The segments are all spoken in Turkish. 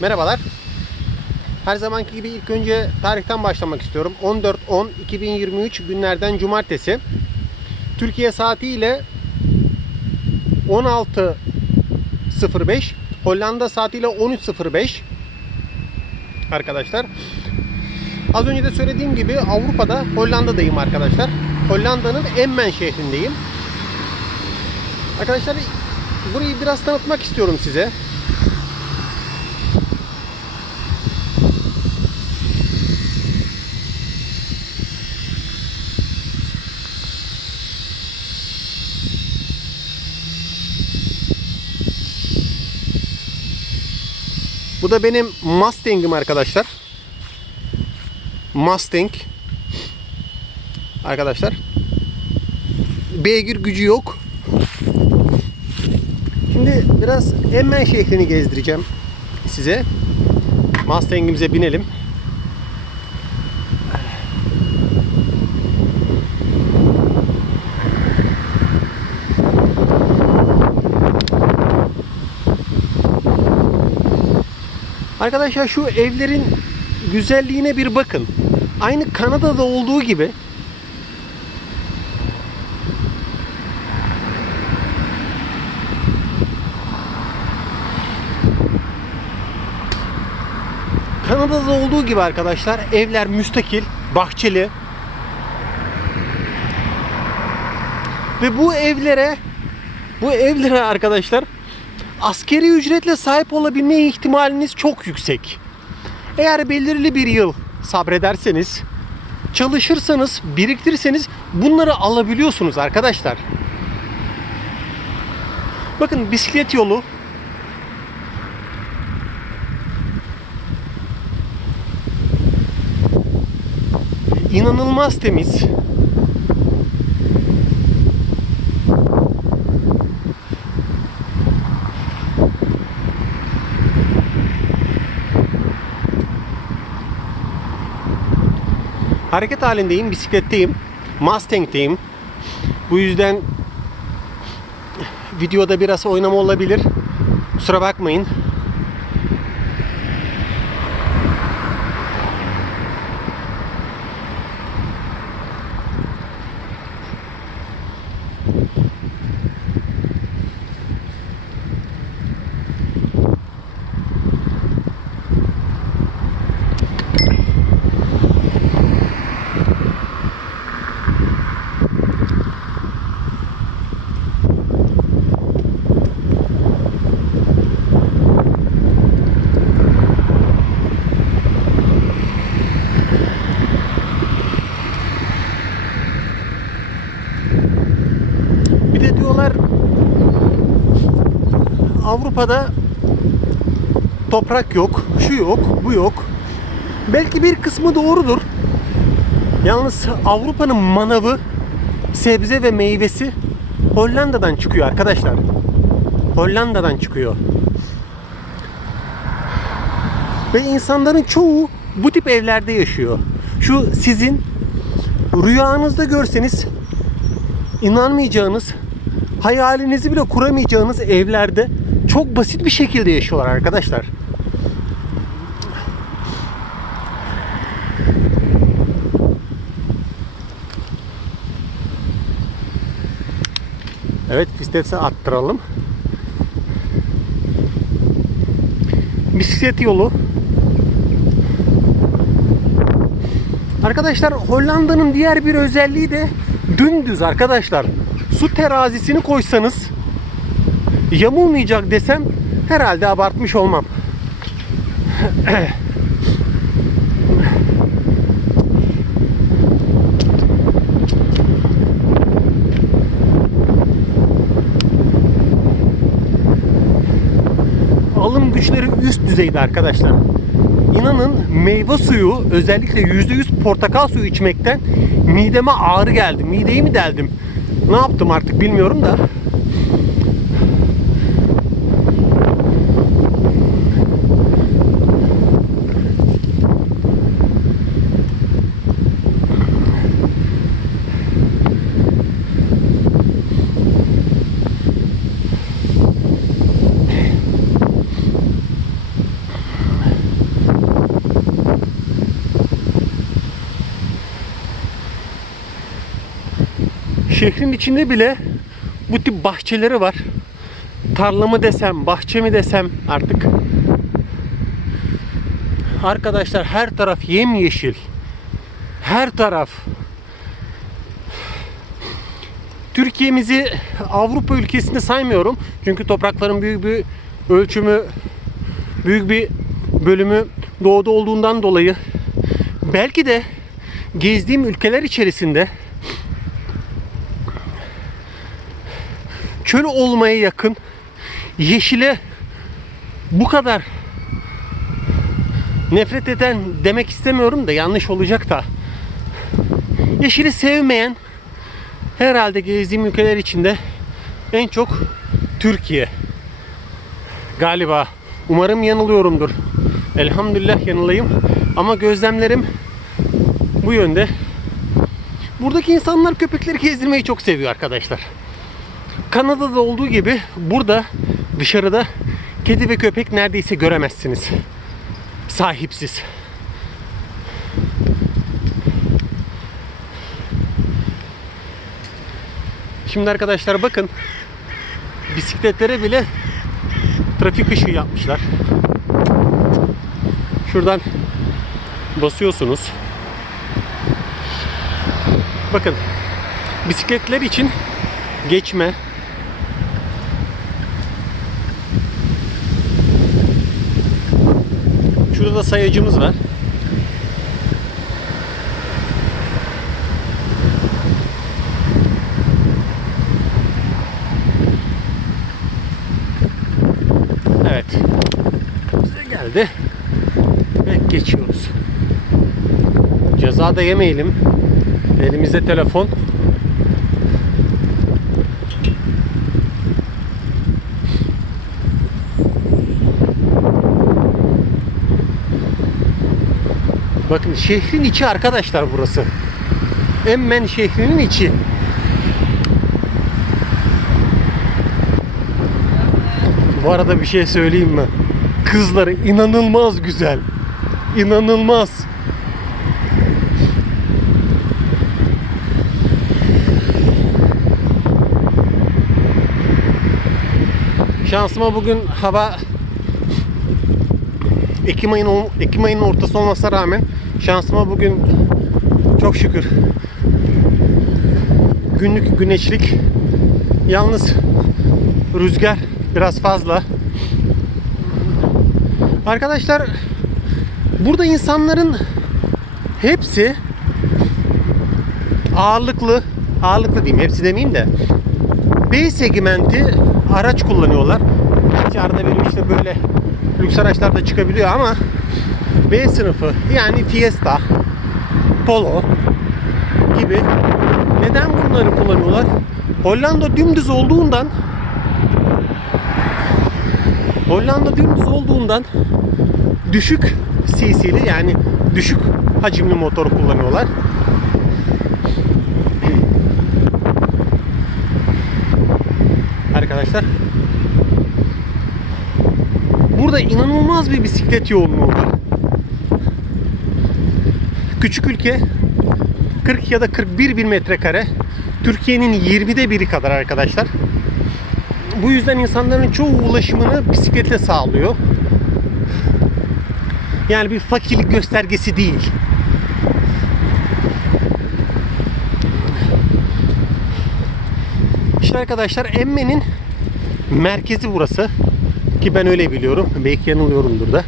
Merhabalar. Her zamanki gibi ilk önce tarihten başlamak istiyorum. 14-10-2023 günlerden cumartesi. Türkiye saatiyle 16.05 Hollanda saatiyle 13.05 Arkadaşlar Az önce de söylediğim gibi Avrupa'da Hollanda'dayım arkadaşlar. Hollanda'nın Emmen şehrindeyim. Arkadaşlar burayı biraz tanıtmak istiyorum size. Bu da benim Mustang'im arkadaşlar. Mustang. Arkadaşlar. Beygir gücü yok. Şimdi biraz Emmen şehrini gezdireceğim size. Mustang'imize binelim. Arkadaşlar şu evlerin güzelliğine bir bakın. Aynı Kanada'da olduğu gibi Kanada'da olduğu gibi arkadaşlar evler müstakil, bahçeli. Ve bu evlere bu evlere arkadaşlar askeri ücretle sahip olabilme ihtimaliniz çok yüksek. Eğer belirli bir yıl sabrederseniz, çalışırsanız, biriktirirseniz bunları alabiliyorsunuz arkadaşlar. Bakın bisiklet yolu inanılmaz temiz. Hareket halindeyim, bisikletteyim. Mustang'teyim. Bu yüzden videoda biraz oynama olabilir. Kusura bakmayın. Bir de diyorlar Avrupa'da toprak yok, şu yok, bu yok. Belki bir kısmı doğrudur. Yalnız Avrupa'nın manavı, sebze ve meyvesi Hollanda'dan çıkıyor arkadaşlar. Hollanda'dan çıkıyor. Ve insanların çoğu bu tip evlerde yaşıyor. Şu sizin rüyanızda görseniz inanmayacağınız, hayalinizi bile kuramayacağınız evlerde çok basit bir şekilde yaşıyorlar arkadaşlar. Evet bisiklete attıralım. Bisiklet yolu. Arkadaşlar Hollanda'nın diğer bir özelliği de dümdüz arkadaşlar. Su terazisini koysanız yamulmayacak desem herhalde abartmış olmam. Alım güçleri üst düzeyde arkadaşlar. İnanın meyve suyu özellikle %100 portakal suyu içmekten mideme ağrı geldi. Mideyi mi deldim? Ne yaptım artık bilmiyorum da. Şehrin içinde bile bu tip bahçeleri var. Tarla mı desem, bahçe mi desem artık. Arkadaşlar her taraf yemyeşil. Her taraf. Türkiye'mizi Avrupa ülkesinde saymıyorum. Çünkü toprakların büyük bir ölçümü, büyük bir bölümü doğuda olduğundan dolayı belki de gezdiğim ülkeler içerisinde çöl olmaya yakın yeşile bu kadar nefret eden demek istemiyorum da yanlış olacak da. Yeşili sevmeyen herhalde gezdiğim ülkeler içinde en çok Türkiye. Galiba. Umarım yanılıyorumdur. Elhamdülillah yanılayım. Ama gözlemlerim bu yönde. Buradaki insanlar köpekleri gezdirmeyi çok seviyor arkadaşlar Kanada'da olduğu gibi burada dışarıda kedi ve köpek neredeyse göremezsiniz. Sahipsiz. Şimdi arkadaşlar bakın bisikletlere bile trafik ışığı yapmışlar. Şuradan basıyorsunuz. Bakın bisikletler için geçme Şurada da sayacımız var. Evet. Bize geldi. Ve geçiyoruz. Ceza da yemeyelim. Elimizde telefon. Bakın şehrin içi arkadaşlar burası. Emmen şehrinin içi. Bu arada bir şey söyleyeyim mi? Kızları inanılmaz güzel. İnanılmaz. Şansıma bugün hava Ekim ayının Ekim ayının ortası olmasına rağmen şansıma bugün çok şükür günlük güneşlik yalnız rüzgar biraz fazla. Arkadaşlar burada insanların hepsi ağırlıklı ağırlıklı diyeyim hepsi demeyeyim de B segmenti araç kullanıyorlar. Arada benim işte böyle lüks araçlar da çıkabiliyor ama B sınıfı yani Fiesta, Polo gibi neden bunları kullanıyorlar? Hollanda dümdüz olduğundan Hollanda dümdüz olduğundan düşük cc'li yani düşük hacimli motor kullanıyorlar. Arkadaşlar Burada inanılmaz bir bisiklet yoğunluğu var. Küçük ülke 40 ya da 41 bin metrekare. Türkiye'nin 20'de biri kadar arkadaşlar. Bu yüzden insanların çoğu ulaşımını bisikletle sağlıyor. Yani bir fakirlik göstergesi değil. İşte arkadaşlar Emme'nin merkezi burası. Ki ben öyle biliyorum. Belki yanılıyorumdur da.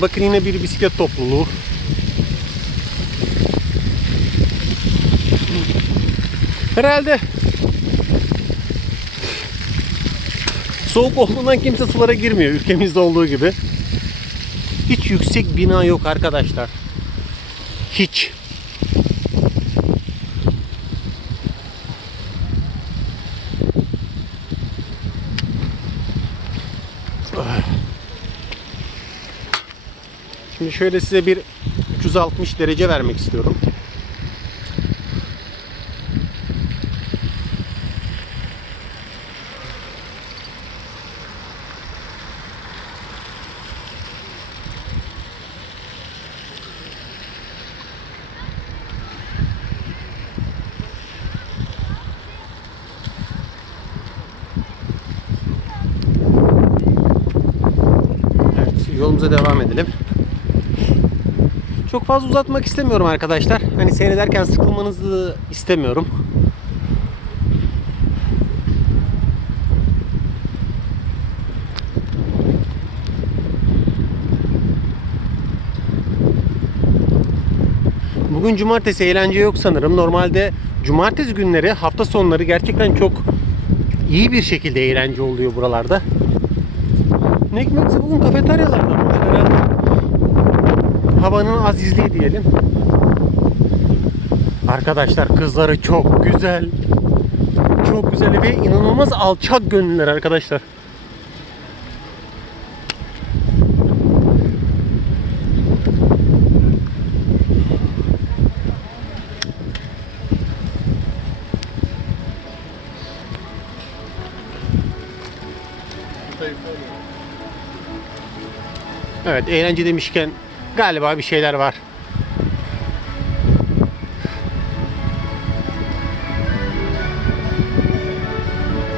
Bakın yine bir bisiklet topluluğu. Herhalde soğuk olduğundan kimse sulara girmiyor ülkemizde olduğu gibi. Hiç yüksek bina yok arkadaşlar. Hiç. Şimdi şöyle size bir 360 derece vermek istiyorum. Yolumuza devam edelim. Çok fazla uzatmak istemiyorum arkadaşlar. Hani seyrederken sıkılmanızı istemiyorum. Bugün cumartesi eğlence yok sanırım. Normalde cumartesi günleri hafta sonları gerçekten çok iyi bir şekilde eğlence oluyor buralarda. Ne hikmetse bugün kafeteryalarda mı? Havanın azizliği diyelim. Arkadaşlar kızları çok güzel. Çok güzel ve inanılmaz alçak gönüllüler arkadaşlar. Evet eğlence demişken galiba bir şeyler var.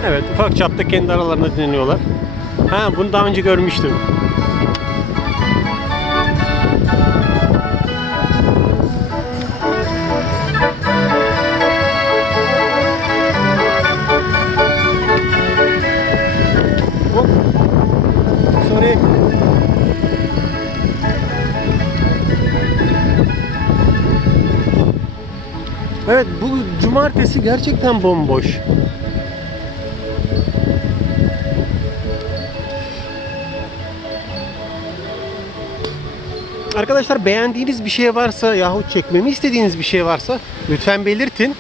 Evet ufak çapta kendi aralarında dinleniyorlar. Ha bunu daha önce görmüştüm. Evet bu cumartesi gerçekten bomboş. Arkadaşlar beğendiğiniz bir şey varsa yahut çekmemi istediğiniz bir şey varsa lütfen belirtin.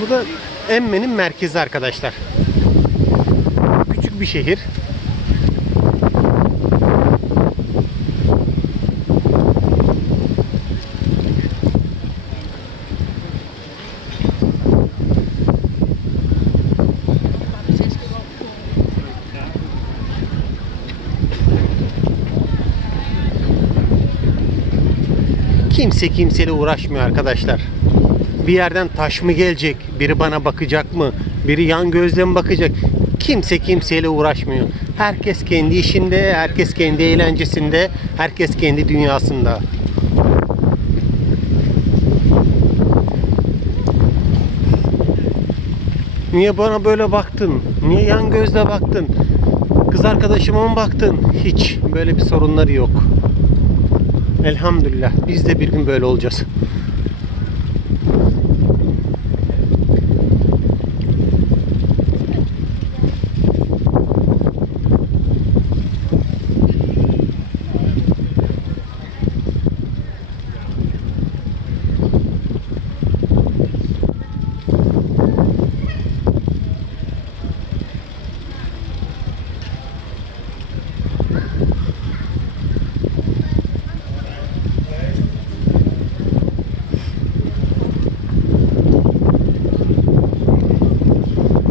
Bu da Emme'nin merkezi arkadaşlar. Küçük bir şehir. Kimse kimseyle uğraşmıyor arkadaşlar. Bir yerden taş mı gelecek? Biri bana bakacak mı? Biri yan gözle mi bakacak? Kimse kimseyle uğraşmıyor. Herkes kendi işinde, herkes kendi eğlencesinde, herkes kendi dünyasında. Niye bana böyle baktın? Niye yan gözle baktın? Kız arkadaşıma mı baktın? Hiç böyle bir sorunları yok. Elhamdülillah. Biz de bir gün böyle olacağız.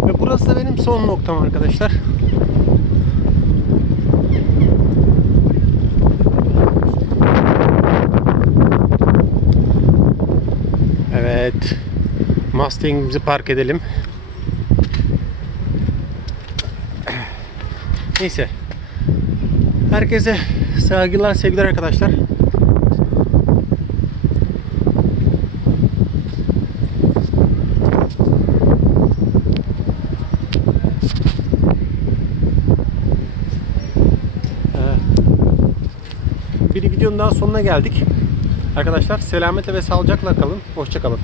Ve burası da benim son noktam arkadaşlar. Evet. Mustang'imizi park edelim. Neyse. Herkese saygılar, sevgiler arkadaşlar. Bir videonun daha sonuna geldik. Arkadaşlar selametle ve sağlıcakla kalın. Hoşçakalın.